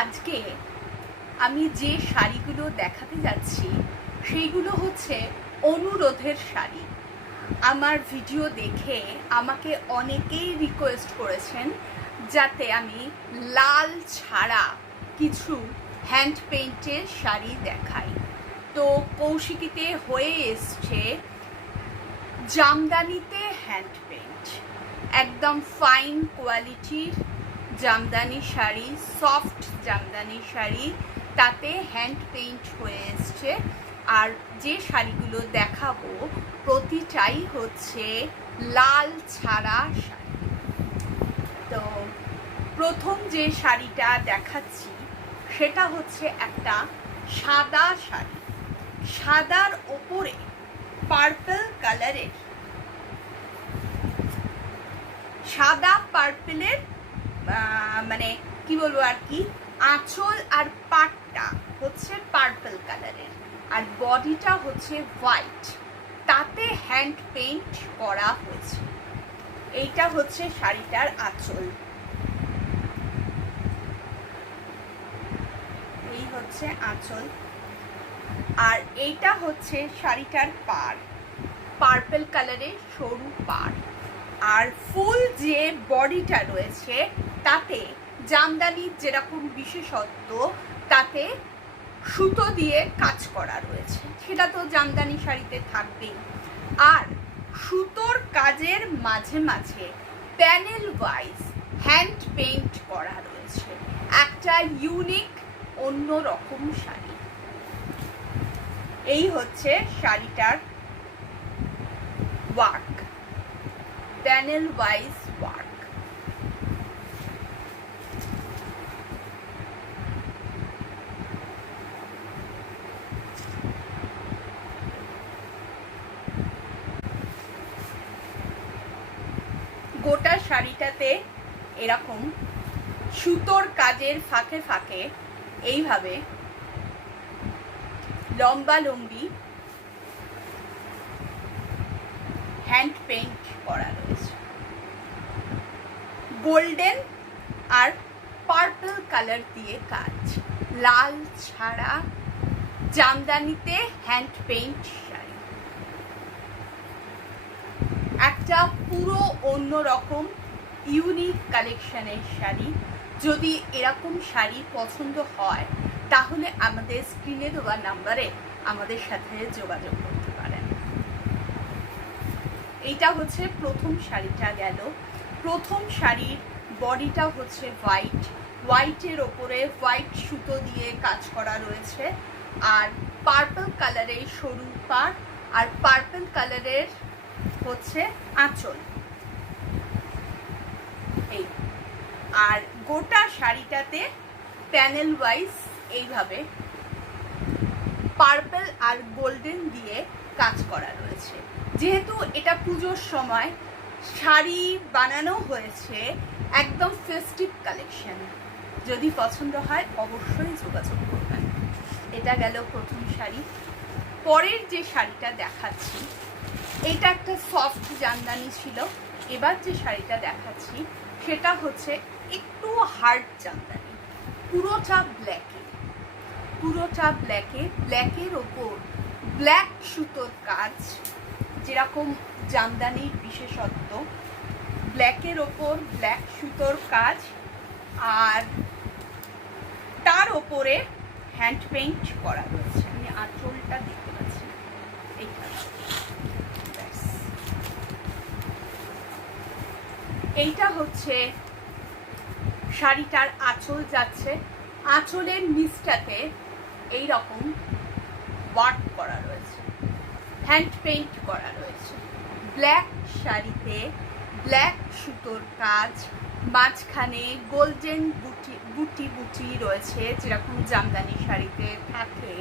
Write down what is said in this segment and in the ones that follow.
আজকে আমি যে শাড়িগুলো দেখাতে যাচ্ছি সেইগুলো হচ্ছে অনুরোধের শাড়ি। আমার ভিডিও দেখে আমাকে অনেকেই রিকোয়েস্ট করেছেন যাতে আমি লাল ছাড়া কিছু হ্যান্ড পেইন্টের শাড়ি দেখাই। তো কৌশিকীতে হয়ে এসছে জামদানিতে হ্যান্ড পেইন্ট, একদম ফাইন কোয়ালিটির জামদানি শাড়ি, সফট জামদানি শাড়ি, তাতে হ্যান্ড পেইন্ট হয়ে এসছে। আর যে শাড়িগুলো দেখাবো প্রতিটাই হচ্ছে লাল ছাড়া শাড়ি। তো প্রথম যে শাড়িটা দেখাচ্ছি সেটা হচ্ছে একটা সাদা শাড়ি, সাদার ওপরে পার্পল কালারের, সাদা পার্পলের মানে কি বলবো আর কি, আঁচল আর পাটটা হচ্ছে পার্পল কালারের আর বডিটা হচ্ছে হোয়াইট, তাতে হ্যান্ড পেইন্ট করা হয়েছে। এইটা হচ্ছে শাড়িটার আঁচল, এই হচ্ছে আঁচল। আর এইটা হচ্ছে শাড়িটার পাড়, পার্পল কালারের সরু পাড়। আর ফুল যে বডিটা রয়েছে তাতে জামদানির যেরকম বিশেষত্ব, তাতে সুতো দিয়ে কাজ করা রয়েছে, সেটা তো জামদানি শাড়িতে থাকবেই। আর সুতোর কাজের মাঝে মাঝে প্যানেল ওয়াইজ হ্যান্ড পেইন্ট করা রয়েছে, একটা ইউনিক অন্য রকম শাড়ি। এই হচ্ছে শাড়িটার ওয়ার্ক, প্যানেল ওয়াইজ ওয়ার্ক। গোটা শাড়িটাতে এরকম সুতোর কাজের ফাঁকে ফাঁকে এইভাবে লম্বা লম্বি হ্যান্ড পেইন্ট করা রয়েছে, গোল্ডেন আর পার্পল কালার দিয়ে কাজ, লাল ছাড়া জামদানিতে হ্যান্ড পেইন্ট শাড়ি, একটা পুরো অন্যরকম ইউনিক কালেকশনের শাড়ি। যদি এরকম শাড়ি পছন্দ হয় তাহলে আমাদের স্ক্রিনে দেওয়া নাম্বারে আমাদের সাথে যোগাযোগ করতে পারেন। এইটা হচ্ছে প্রথম শাড়িটা গেল। প্রথম শাড়ির বডিটা হচ্ছে হোয়াইট, হোয়াইটের ওপরে হোয়াইট সুতো দিয়ে কাজ করা রয়েছে আর পার্পল কালারের সরু পাড় আর পার্পল কালারের হচ্ছে আঁচল। এই আর গোটা শাড়িটাতে প্যানেল ওয়াইজ এইভাবে পার্পল আর গোল্ডেন দিয়ে কাজ করা রয়েছে। যেহেতু এটা পুজোর সময় শাড়ি বানানো হয়েছে, একদম ফেস্টিভ কালেকশন। যদি পছন্দ হয় অবশ্যই যোগাযোগ করবেন। এটা গেল প্রথম শাড়ি। পরের যে শাড়িটা দেখাচ্ছি এটা একটা সফট জামদানি ছিল। এবার যে শাড়িটা দেখাচ্ছি সেটা হচ্ছে একটু হার্ড জামদানি, পুরোটা ব্ল্যাকে, পুরোটা ব্ল্যাকে, ব্ল্যাকের ওপর ব্ল্যাক সুতোর কাজ, যেরকম জামদানির বিশেষত্ব, ব্ল্যাকের ওপর ব্ল্যাক সুতোর কাজ আর তার ওপরে হ্যান্ড পেইন্ট করা রয়েছে। আমি আঁচলটা দেখতে পাচ্ছি, এইটা হচ্ছে শাড়িটার আঁচল যাচ্ছে। আঁচলের নিচটাতে এইরকম ওয়ার্ক করা রয়েছে, হ্যান্ড পেইন্ট করা রয়েছে। ব্ল্যাক শাড়িতে ব্ল্যাক সুতোর কাজ, মাঝখানে গোল্ডেন বুটি বুটি বুটি রয়েছে, যেরকম জামদানি শাড়িতে থাকে,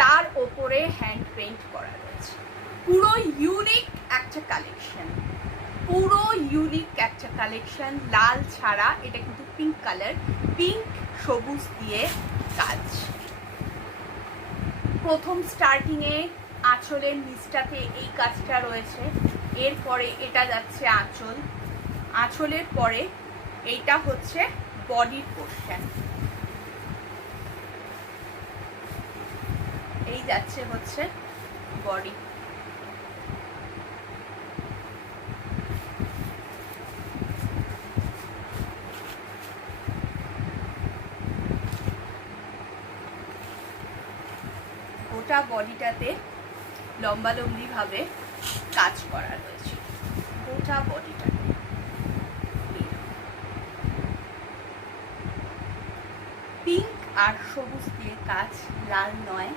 তার ওপরে হ্যান্ড পেইন্ট করা রয়েছে। পুরো ইউনিক একটা কালেকশন, পুরো ইউনিক একটা কালেকশন, লাল ছাড়া। এটা কিন্তু পিঙ্ক কালার, পিঙ্ক সবুজ দিয়ে কাজ। প্রথম স্টার্টিংয়ে আঁচলের নিচটাতে এই কাজটা রয়েছে, এরপরে এটা যাচ্ছে আঁচল, আঁচলের পরে এইটা হচ্ছে বডির পোর্শন, এই যাচ্ছে হচ্ছে বডি। গোটা বডিটাতে লম্বালম্বি ভাবে কাজ করা রয়েছে, গোটা বডিটাতে। পিঙ্ক আর সবুজ দিয়ে কাজ, লাল নয়।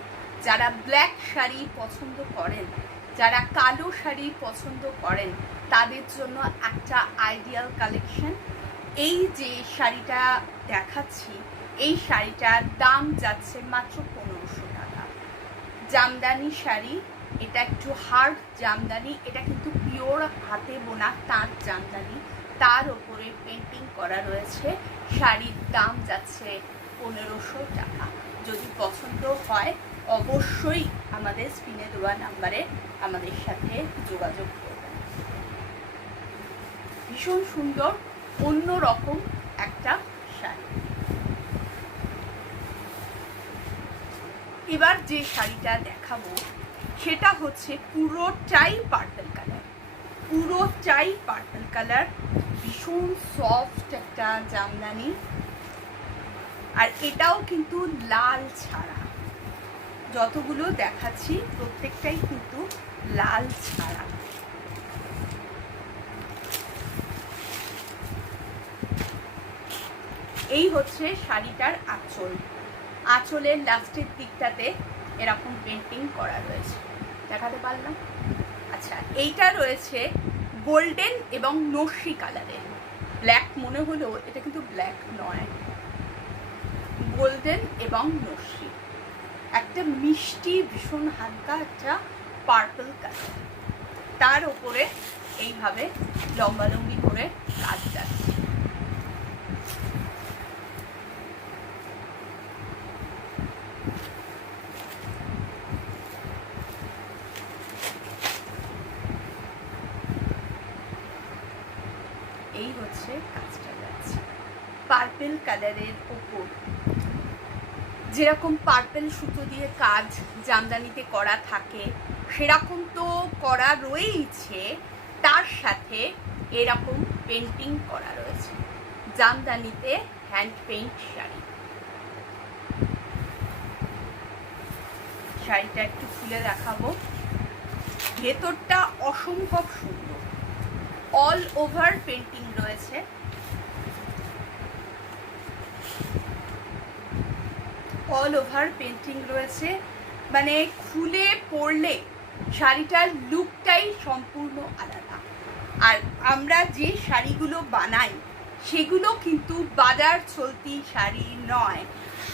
যারা ব্ল্যাক শাড়ি পছন্দ করেন, যারা কালো শাড়ি পছন্দ করেন, তাদের জন্য একটা আইডিয়াল কালেকশন। এই যে শাড়িটা দেখাচ্ছি, এই শাড়িটার দাম যাচ্ছে মাত্র 1500 টাকা। জামদানি শাড়ি, এটা একটু হার্ড জামদানি, এটা কিন্তু পিওর হাতে বোনা তাঁত জামদানি, তার ওপরে পেন্টিং করা রয়েছে। শাড়ির দাম যাচ্ছে 1500 টাকা। যদি পছন্দ হয় অবশ্যই আমাদের স্ক্রিনে দেওয়া নাম্বারে আমাদের সাথে যোগাযোগ করবেন। ভীষণ সুন্দর, অন্যরকম একটা শাড়ি। এবার যে শাড়িটা দেখাবো সেটা হচ্ছে পুরোটাই পার্পল কালার, পুরোটাই পার্পল কালার। ভীষণ সফট একটা জামদানি, আর এটাও কিন্তু লাল ছাড়া। যতগুলো দেখাচ্ছি প্রত্যেকটাই কিন্তু লাল ছাড়া। এই হচ্ছে শাড়িটার আঁচল। আঁচলের লাস্টের দিকটাতে এরকম পেন্টিং করা রয়েছে, দেখাতে পারলাম? আচ্ছা, এইটা রয়েছে গোল্ডেন এবং নস্যি কালারের। ব্ল্যাক মনে হলেও এটা কিন্তু ব্ল্যাক নয়, গোল্ডেন এবং নস্যি, একটা মিষ্টি ভীষণ হালকা একটা পার্পল কালার। তার ওপরে এইভাবে লম্বালম্বি করে কাজ যাচ্ছে। এই হচ্ছে কাজটা যাচ্ছে পার্পল কালারের ওপর। যেরকম পার্পল সুতো দিয়ে কাজ জামদানিতে করা থাকে সেরকম তো করা রয়েইছে, তার সাথে এরকম পেন্টিং করা রয়েছে। জামদানিতে হ্যান্ড পেইন্ট শাড়ি। শাড়িটা একটু খুলে দেখাবো। ভেতরটা অসম্ভব সুন্দর, অল ওভার পেন্টিং রয়েছে। অল ওভার পেন্টিং রয়েছে, মানে খুলে পরলে শাড়িটার লুকটাই সম্পূর্ণ আলাদা। আর আমরা যে শাড়িগুলো বানাই সেগুলো কিন্তু বাজার চলতি শাড়ি নয়,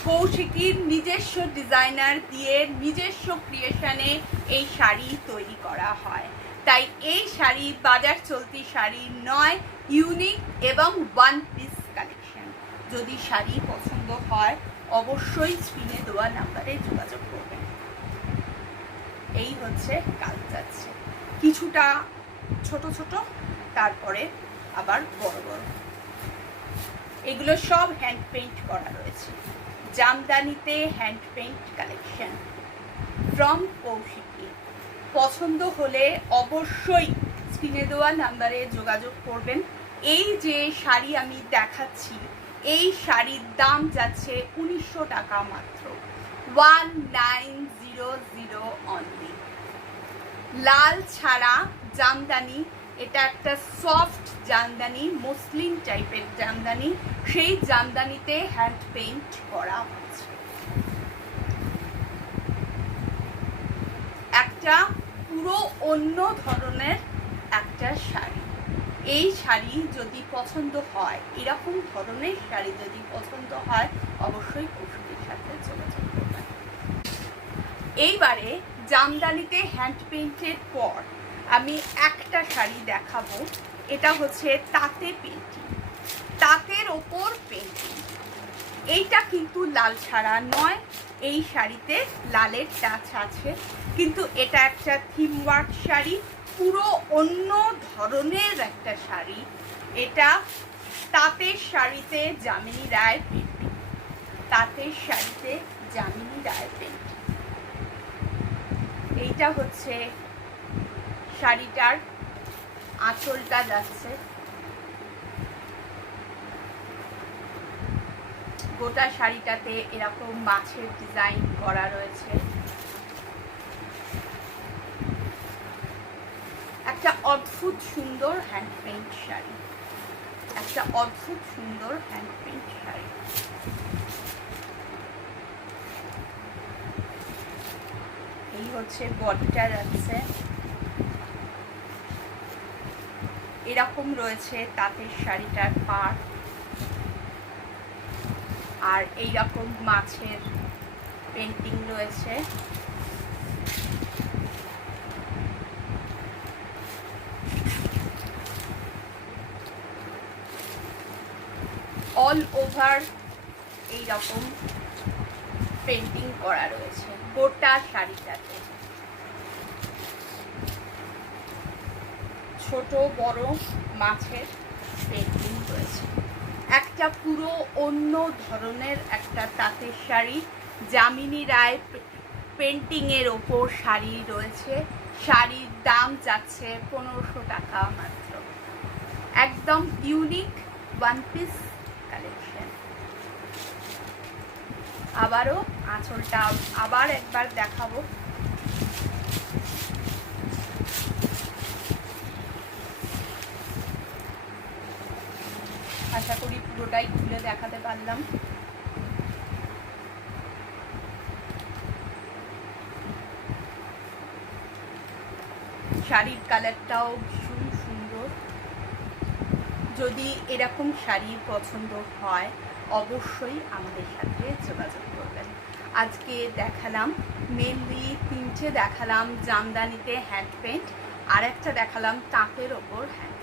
কৌশিকীর নিজস্ব ডিজাইনার দিয়ে নিজস্ব ক্রিয়েশনে এই শাড়ি তৈরি করা হয়। তাই এই শাড়ি বাজার চলতি শাড়ি নয়, ইউনিক এবং ওয়ান পিস কালেকশন। যদি শাড়ি পছন্দ হয় অবশ্যই স্ক্রিনে দেওয়া নাম্বারে যোগাযোগ করবেন। এই হচ্ছে কাজ যাচ্ছে, কিছুটা ছোট ছোট, তারপরে আবার বড় বড়। এগুলো সব হ্যান্ড পেইন্ট করা রয়েছে। জামদানিতে hand paint collection from Kaushiki. পছন্দ হলে অবশ্যই স্ক্রিনে দেওয়া নাম্বারে যোগাযোগ করবেন। এই যে শাড়ি আমি দেখাচ্ছি, এই শাড়ির দাম যাচ্ছে 1900 টাকা মাত্র, 1900 অনলি। লাল ছাড়া জামদানি, এটা একটা সফট জামদানি, মসলিন টাইপের জামদানি, সেই জামদানিতে হ্যান্ড পেইন্ট করা হচ্ছে। একটা পুরো অন্য ধরনের একটা শাড়ি। এই শাড়ি যদি পছন্দ হয়, এরকম ধরনের শাড়ি যদি পছন্দ হয় অবশ্যই কৌশিকীর সাথে যোগাযোগ করবেন। এইবারে জামদানিতে হ্যান্ড পেইন্টের পর আমি একটা শাড়ি দেখাবো। এটা হচ্ছে তাঁতে পেন্টিং, তাঁতের ওপর পেন্টিং। এইটা কিন্তু লাল ছাড়া নয়, এই শাড়িতে লালের টাচ আছে, কিন্তু এটা একটা থিম ওয়ার্ক শাড়ি, পুরো অন্য ধরনের একটা শাড়ি। এটা তাঁতের শাড়িতে যামিনী রায় পেন্টিং, তাঁতের শাড়িতে যামিনী রায় পেন্টিং। এইটা হচ্ছে শাড়িটার আঁচলটা যাচ্ছে, গোটা শাড়িটাতে এরকম মাছের ডিজাইন করা রয়েছে। একটা অদ্ভুত সুন্দর হ্যান্ড পেইন্ট শাড়ি, একটা অদ্ভুত সুন্দর হ্যান্ড পেইন্ট শাড়ি। এই হচ্ছে বডিটা যাচ্ছে, এরকম রয়েছে তাঁতের শাড়িটার পাড়, আর এইরকম মাছের পেন্টিং রয়েছে। অল ওভার এইরকম পেন্টিং করা রয়েছে গোটা শাড়িটাতে, ছোট বড় মাছের পেন্টিং রয়েছে। একটা পুরো অন্য ধরনের একটা তাঁতের শাড়ি, যামিনী রায় পেন্টিংয়ের ওপর শাড়ি রয়েছে। শাড়ির দাম যাচ্ছে 1500 টাকা মাত্র। একদম ইউনিক ওয়ান পিস কালেকশন। আবারও আঁচলটা আবার একবার দেখাবো। আশা করি পুরোটাই খুলে দেখাতে পারলাম। শাড়ির কালারটাও ভীষণ সুন্দর। যদি এরকম শাড়ি পছন্দ হয় অবশ্যই আমাদের সাথে যোগাযোগ করবেন। আজকে দেখালাম মেনলি 3টে দেখালাম জামদানিতে হ্যান্ড পেইন্ট, আর একটা দেখালাম তাঁতের ওপর হ্যান্ড